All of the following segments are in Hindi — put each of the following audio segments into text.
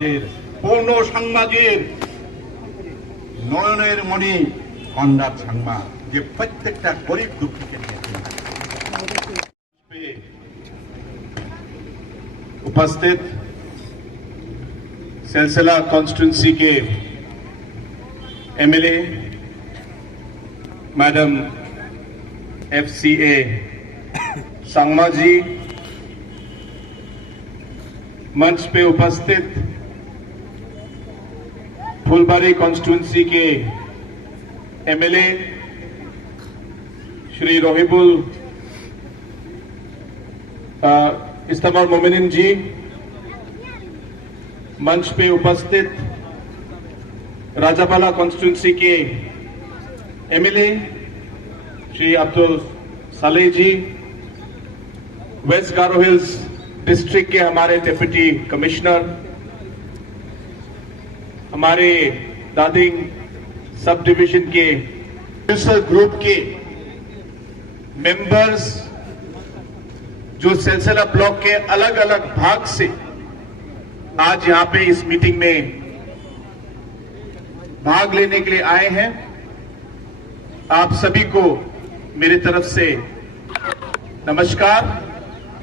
পূর্ণ সাংমাজির নয়নের মণি কন্যার সাংমা যে প্রত্যেকটা গরিব দুঃখীকে उपस्थित सिलसिला कॉन्स्टिट्यूंसी के एमएलए मैडम एफसीए सांगमा जी, मंच पे उपस्थित फुलबारी कॉन्स्टिट्यूंसी के एमएलए श्री रोहिबुल इस्तेमाल मोमिनीन जी, मंच पे उपस्थित राजापाला कॉन्स्टिट्यूंसी के एमएलए श्री अब्दुल सालेह जी, वेस्ट गारो हिल्स डिस्ट्रिक्ट के हमारे डिप्टी कमिश्नर, हमारे दादिंग सब डिवीजन के ग्रुप के मेंबर्स, जो सिलसिला ब्लॉक के अलग अलग भाग से आज यहां पे इस मीटिंग में भाग लेने के लिए आए हैं, आप सभी को मेरी तरफ से नमस्कार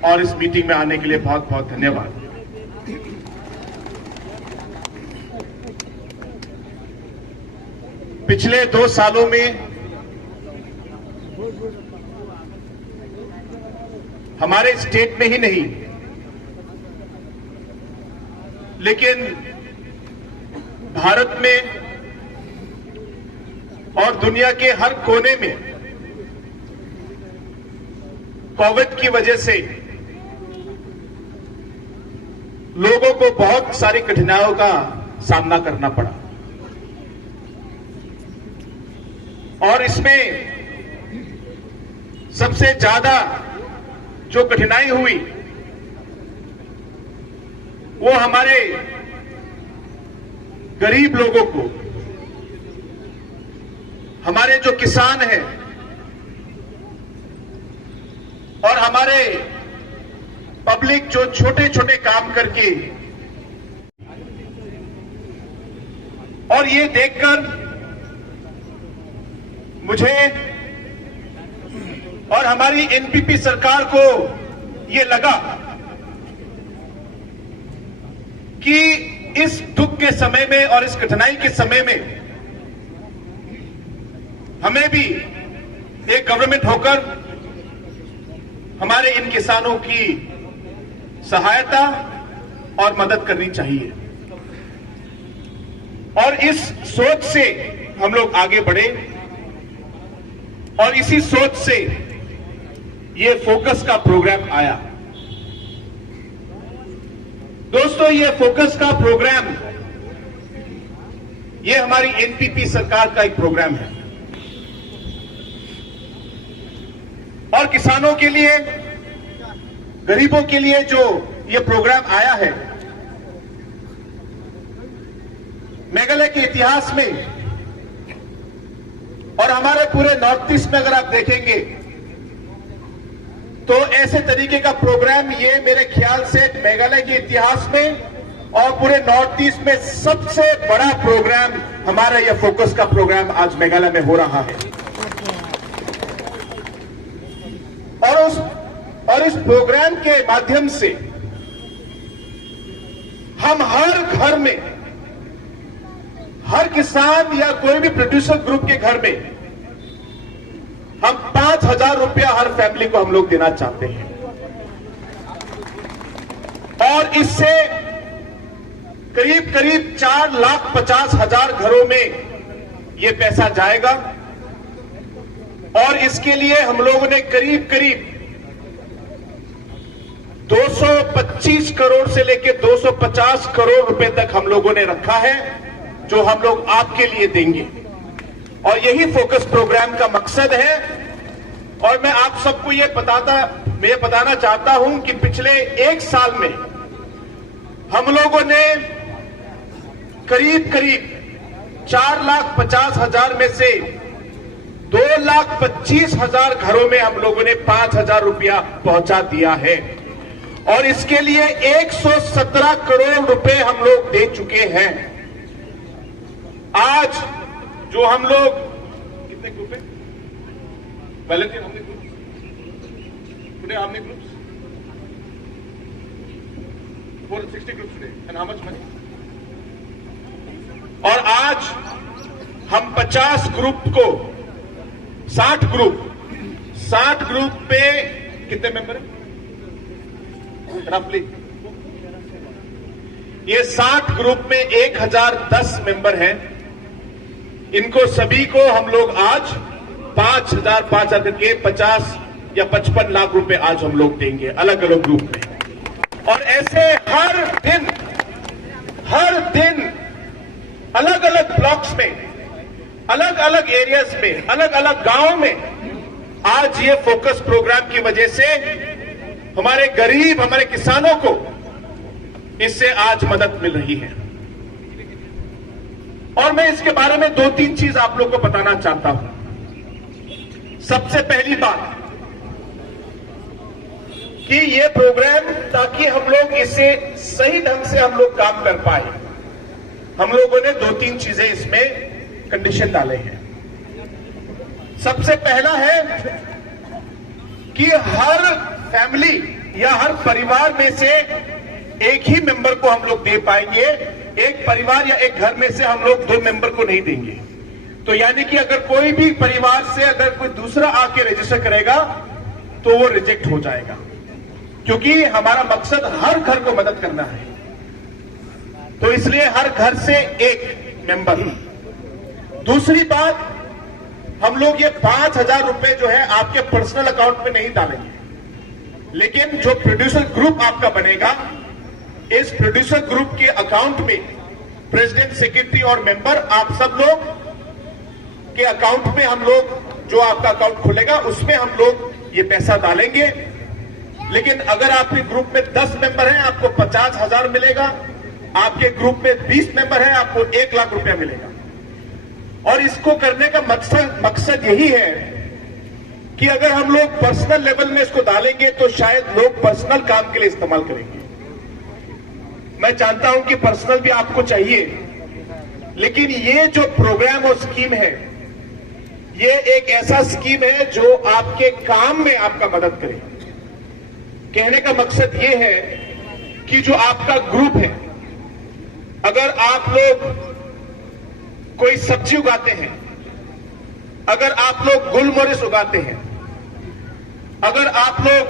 और इस मीटिंग में आने के लिए बहुत बहुत धन्यवाद। पिछले 2 सालों में हमारे स्टेट में ही नहीं लेकिन भारत में और दुनिया के हर कोने में कोविड की वजह से लोगों को बहुत सारी कठिनाइयों का सामना करना पड़ा और इसमें सबसे ज्यादा जो कठिनाई हुई वो हमारे गरीब लोगों को, हमारे जो किसान हैं और हमारे पब्लिक जो छोटे छोटे काम करके, और ये देखकर मुझे और हमारी एनपीपी सरकार को ये लगा कि इस दुख के समय में और इस कठिनाई के समय में हमें भी एक गवर्नमेंट होकर हमारे इन किसानों की सहायता और मदद करनी चाहिए। और इस सोच से हम लोग आगे बढ़े और इसी सोच से ये फोकस का प्रोग्राम आया। दोस्तों, ये फोकस का प्रोग्राम ये हमारी एनपीपी सरकार का एक प्रोग्राम है और किसानों के लिए, गरीबों के लिए जो ये प्रोग्राम आया है, मेघालय के इतिहास में और हमारे पूरे नॉर्थ ईस्ट में अगर आप देखेंगे तो ऐसे तरीके का प्रोग्राम ये मेरे ख्याल से मेघालय के इतिहास में और पूरे नॉर्थ ईस्ट में सबसे बड़ा प्रोग्राम हमारा यह फोकस का प्रोग्राम आज मेघालय में हो रहा है। और इस प्रोग्राम के माध्यम से हम हर घर में, हर किसान या कोई भी प्रोड्यूसर ग्रुप के घर में हम 5,000 रुपया हर फैमिली को हम लोग देना चाहते हैं और इससे करीब करीब 4,50,000 घरों में ये पैसा जाएगा और इसके लिए हम लोगों ने करीब करीब 225 करोड़ से लेकर 250 करोड़ रुपए तक हम लोगों ने रखा है जो हम लोग आपके लिए देंगे और यही फोकस प्रोग्राम का मकसद है। और मैं आप सबको ये बताना चाहता हूं कि पिछले 1 साल में हम लोगों ने करीब करीब 4,50,000 में से 2,25,000 घरों में हम लोगों ने 5,000 रुपया पहुंचा दिया है और इसके लिए 117 करोड़ रुपए हम लोग दे चुके हैं। आज जो हम लोग कितने ग्रुप है पहले थे हमने ग्रुप टुडे हमने groups 460 groups today and how much money. और आज हम 50 ग्रुप को 60 ग्रुप पे कितने मेंबर हैं रफली? ये 60 ग्रुप में 1010 मेंबर हैं। इनको सभी को हम लोग आज 5,000 करके 50 या 55 लाख रुपए आज हम लोग देंगे अलग अलग ग्रुप में। और ऐसे हर दिन अलग अलग ब्लॉक्स में, अलग अलग एरियाज में, अलग अलग गांव में आज ये फोकस प्रोग्राम की वजह से हमारे गरीब, हमारे किसानों को इससे आज मदद मिल रही है। और मैं इसके बारे में 2-3 चीज आप लोग को बताना चाहता हूं। सबसे पहली बात कि ये प्रोग्राम ताकि हम लोग इसे सही ढंग से हम लोग काम कर पाए, हम लोगों ने 2-3 चीजें इसमें कंडीशन डाले हैं। सबसे पहला है कि हर फैमिली या हर परिवार में से एक ही मेंबर को हम लोग दे पाएंगे। एक परिवार या एक घर में से हम लोग 2 मेंबर को नहीं देंगे। तो यानी कि अगर कोई भी परिवार से अगर कोई दूसरा आके रजिस्टर करेगा तो वो रिजेक्ट हो जाएगा, क्योंकि हमारा मकसद हर घर को मदद करना है। तो इसलिए हर घर से एक मेंबर। दूसरी बात, हम लोग ये 5,000 रुपए जो है आपके पर्सनल अकाउंट में नहीं डालेंगे, लेकिन जो प्रोड्यूसर ग्रुप आपका बनेगा, इस प्रोड्यूसर ग्रुप के अकाउंट में प्रेसिडेंट, सेक्रेटरी और मेंबर आप सब लोग के अकाउंट में हम लोग, जो आपका अकाउंट खुलेगा उसमें हम लोग ये पैसा डालेंगे। लेकिन अगर आपके ग्रुप में 10 मेंबर हैं आपको 50,000 मिलेगा, आपके ग्रुप में 20 मेंबर हैं आपको 1 लाख रुपया मिलेगा। और इसको करने का मकसद यही है कि अगर हम लोग पर्सनल लेवल में इसको डालेंगे तो शायद लोग पर्सनल काम के लिए इस्तेमाल करेंगे। मैं जानता हूं कि पर्सनल भी आपको चाहिए, लेकिन ये जो प्रोग्राम और स्कीम है, ये एक ऐसा स्कीम है जो आपके काम में आपका मदद करे। कहने का मकसद ये है कि जो आपका ग्रुप है, अगर आप लोग कोई सब्जी उगाते हैं, अगर आप लोग गुलमोरिस उगाते हैं, अगर आप लोग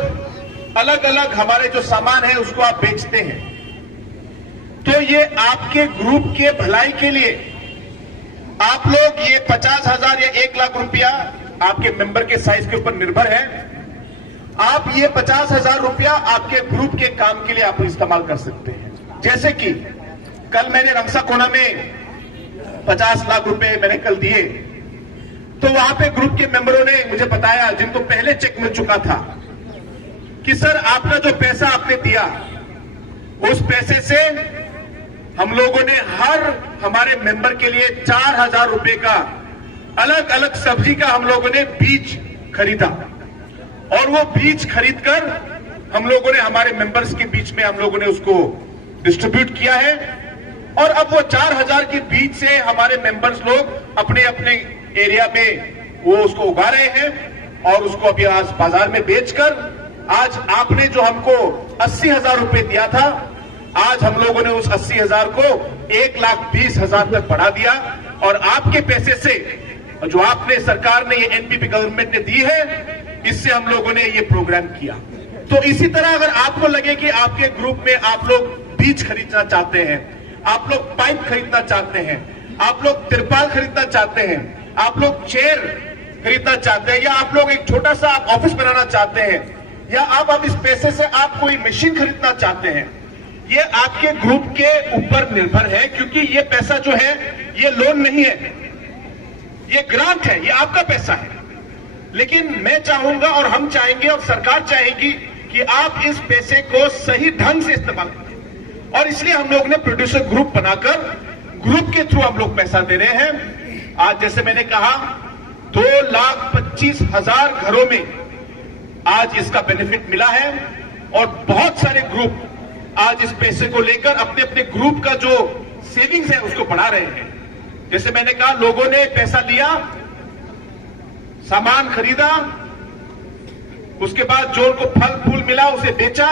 अलग अलग हमारे जो सामान है उसको आप बेचते हैं, तो ये आपके ग्रुप के भलाई के लिए आप लोग ये 50,000 या 1 लाख रुपया आपके मेंबर के साइज के ऊपर निर्भर है। आप ये 50,000 रुपया आपके ग्रुप के काम के लिए आप इस्तेमाल कर सकते हैं। जैसे कि कल मैंने रमसा कोना में 50 लाख रुपए मैंने कल दिए, तो वहां पे ग्रुप के मेंबरों ने मुझे बताया, जिनको पहले चेक मिल चुका था, कि सर आपका जो पैसा आपने दिया, उस पैसे से हम लोगों ने हर हमारे मेंबर के लिए 4,000 रुपए का अलग अलग सब्जी का हम लोगों ने बीज खरीदा। और वो बीज खरीदकर हम लोगों ने हमारे मेंबर्स के बीच में हम लोगों ने उसको डिस्ट्रीब्यूट किया है। और अब वो 4,000 के बीज से हमारे मेंबर्स लोग अपने अपने एरिया में वो उसको उगा रहे हैं और उसको अभी आज बाजार में बेचकर, आज आपने जो हमको 80,000 रुपए दिया था, आज हम लोगों ने उस 80,000 को 1,20,000 तक बढ़ा दिया। और आपके पैसे से जो आपने सरकार ने, ये एनपीपी गवर्नमेंट ने दी है, इससे हम लोगों ने ये प्रोग्राम किया। तो इसी तरह अगर आपको लगे कि आपके ग्रुप में आप लोग बीज खरीदना चाहते हैं, आप लोग पाइप खरीदना चाहते हैं, आप लोग तिरपाल खरीदना चाहते हैं, आप लोग चेयर खरीदना चाहते हैं, या आप लोग एक छोटा सा ऑफिस बनाना चाहते हैं, या आप इस पैसे से आप कोई मशीन खरीदना चाहते हैं, ये आपके ग्रुप के ऊपर निर्भर है। क्योंकि ये पैसा जो है ये लोन नहीं है, ये ग्रांट है, ये आपका पैसा है। लेकिन मैं चाहूंगा और हम चाहेंगे और सरकार चाहेगी कि आप इस पैसे को सही ढंग से इस्तेमाल करें। और इसलिए हम लोग ने प्रोड्यूसर ग्रुप बनाकर ग्रुप के थ्रू हम लोग पैसा दे रहे हैं। आज जैसे मैंने कहा 2,25,000 घरों में आज इसका बेनिफिट मिला है। और बहुत सारे ग्रुप आज इस पैसे को लेकर अपने अपने ग्रुप का जो सेविंग्स है उसको बढ़ा रहे हैं। जैसे मैंने कहा, लोगों ने पैसा लिया, सामान खरीदा, उसके बाद जो उनको फल फूल मिला उसे बेचा,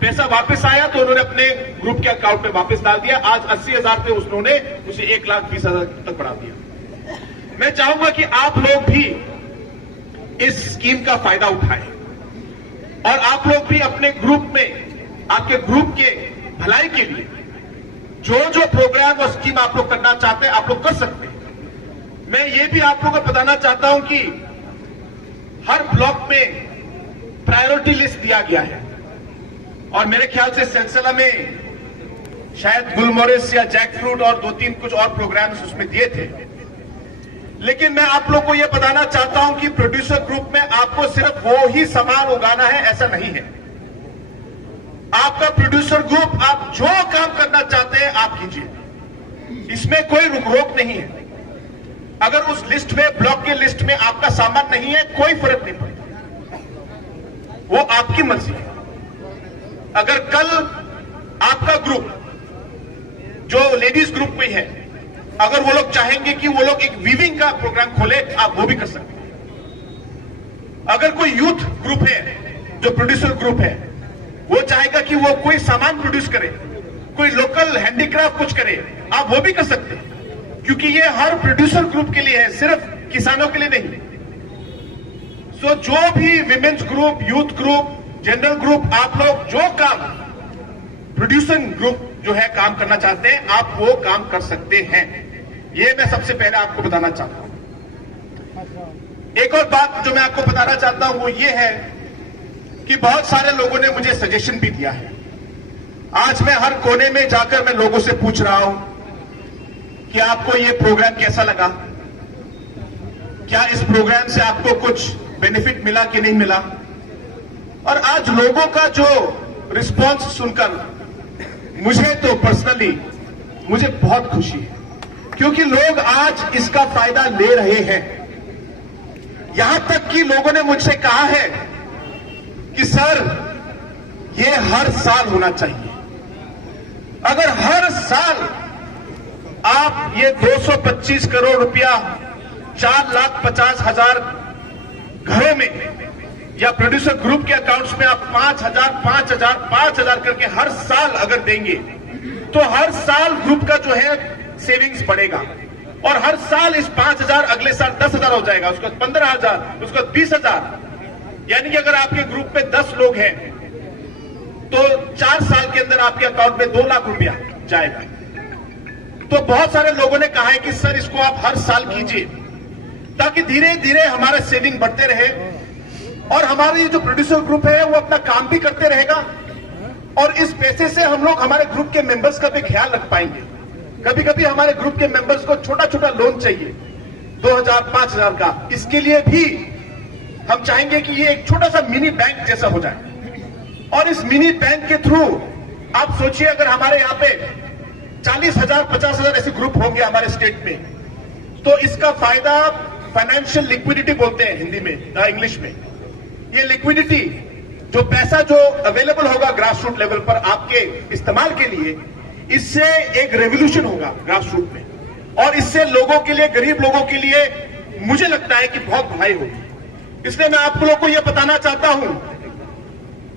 पैसा वापस आया तो उन्होंने अपने ग्रुप के अकाउंट में वापस डाल दिया। आज 80,000 से उन्होंने उसे 1,20,000 तक बढ़ा दिया। मैं चाहूंगा कि आप लोग भी इस स्कीम का फायदा उठाएं और आप लोग भी अपने ग्रुप में, आपके ग्रुप के भलाई के लिए जो जो प्रोग्राम और स्कीम आप लोग करना चाहते हैं आप लोग कर सकते हैं। मैं ये भी आप लोगों को बताना चाहता हूं कि हर ब्लॉक में प्रायोरिटी लिस्ट दिया गया है और मेरे ख्याल से सिलसिला में शायद गुलमोरिस या जैक फ्रूट और 2-3 कुछ और प्रोग्राम्स उसमें दिए थे। लेकिन मैं आप लोग को यह बताना चाहता हूं कि प्रोड्यूसर ग्रुप में आपको सिर्फ वो ही सामान उगाना है ऐसा नहीं है। आपका प्रोड्यूसर ग्रुप आप जो काम करना चाहते हैं आप कीजिए, इसमें कोई रोक नहीं है। अगर उस लिस्ट में, ब्लॉक के लिस्ट में आपका सामान नहीं है, कोई फर्क नहीं पड़ता, वो आपकी मर्जी है। अगर कल आपका ग्रुप जो लेडीज ग्रुप में है, अगर वो लोग चाहेंगे कि वो लोग एक वीविंग का प्रोग्राम खोले, आप वो भी कर सकते हैं। अगर कोई यूथ ग्रुप है जो प्रोड्यूसर ग्रुप है, वो चाहेगा कि वो कोई सामान प्रोड्यूस करे, कोई लोकल हैंडीक्राफ्ट कुछ करे, आप वो भी कर सकते हैं, क्योंकि ये हर प्रोड्यूसर ग्रुप के लिए है, सिर्फ किसानों के लिए नहीं। सो जो भी women's group, youth group, general group, आप लोग जो काम प्रोड्यूसर ग्रुप जो है काम करना चाहते हैं, आप वो काम कर सकते हैं। ये मैं सबसे पहले आपको बताना चाहता हूं। एक और बात जो मैं आपको बताना चाहता हूं वो ये है कि बहुत सारे लोगों ने मुझे सजेशन भी दिया है। आज मैं हर कोने में जाकर मैं लोगों से पूछ रहा हूं कि आपको ये प्रोग्राम कैसा लगा, क्या इस प्रोग्राम से आपको कुछ बेनिफिट मिला कि नहीं मिला। और आज लोगों का जो रिस्पांस सुनकर मुझे तो पर्सनली मुझे बहुत खुशी है, क्योंकि लोग आज इसका फायदा ले रहे हैं। यहां तक कि लोगों ने मुझसे कहा है कि सर ये हर साल होना चाहिए। अगर हर साल आप ये 225 करोड़ रुपया 4,50,000 घरों में या प्रोड्यूसर ग्रुप के अकाउंट्स में आप 5,000, 5,000, 5,000 करके हर साल अगर देंगे तो हर साल ग्रुप का जो है सेविंग्स बढ़ेगा और हर साल इस 5,000 अगले साल 10,000 हो जाएगा, उसके बाद 15,000, उसके बाद 20,000। यानी कि अगर आपके ग्रुप में 10 लोग हैं तो 4 साल के अंदर आपके अकाउंट में 2 लाख रुपया जाएगा। तो बहुत सारे लोगों ने कहा है कि सर इसको आप हर साल कीजिए ताकि धीरे धीरे हमारा सेविंग बढ़ते रहे और हमारे ये जो प्रोड्यूसर ग्रुप है वो अपना काम भी करते रहेगा और इस पैसे से हम लोग हमारे ग्रुप के मेंबर्स का भी ख्याल रख पाएंगे। कभी कभी हमारे ग्रुप के मेंबर्स को छोटा छोटा लोन चाहिए 2,000, 5,000 का, इसके लिए भी हम चाहेंगे कि ये एक छोटा सा मिनी बैंक जैसा हो जाए। और इस मिनी बैंक के थ्रू आप सोचिए अगर हमारे यहाँ पे 40,000, 50,000 ऐसे ग्रुप होंगे हमारे स्टेट में, तो इसका फायदा फाइनेंशियल लिक्विडिटी बोलते हैं हिंदी में, इंग्लिश में। ये लिक्विडिटी जो पैसा जो अवेलेबल होगा ग्रास रूट लेवल पर आपके इस्तेमाल के लिए, इससे एक रेवोल्यूशन होगा ग्रास रूट में और इससे लोगों के लिए, गरीब लोगों के लिए मुझे लगता है कि बहुत भलाई होगी। इसलिए मैं आप लोगों को यह बताना चाहता हूं,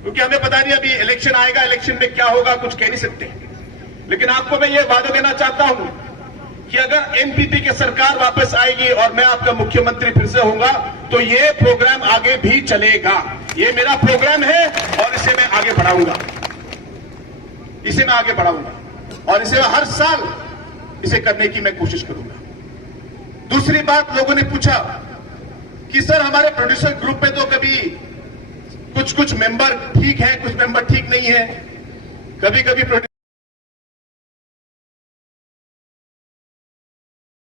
क्योंकि हमें पता नहीं अभी इलेक्शन आएगा, इलेक्शन में क्या होगा कुछ कह नहीं सकते, लेकिन आपको मैं ये वादा देना चाहता हूं कि अगर एनपीपी की सरकार वापस आएगी और मैं आपका मुख्यमंत्री फिर से होऊंगा तो ये प्रोग्राम आगे भी चलेगा। ये मेरा प्रोग्राम है और इसे मैं आगे बढ़ाऊंगा, इसे मैं आगे बढ़ाऊंगा और इसे हर साल इसे करने की मैं कोशिश करूंगा। दूसरी बात, लोगों ने पूछा कि सर हमारे प्रोड्यूसर ग्रुप में तो कभी कुछ मेंबर ठीक है, कुछ मेंबर ठीक नहीं है, कभी कभी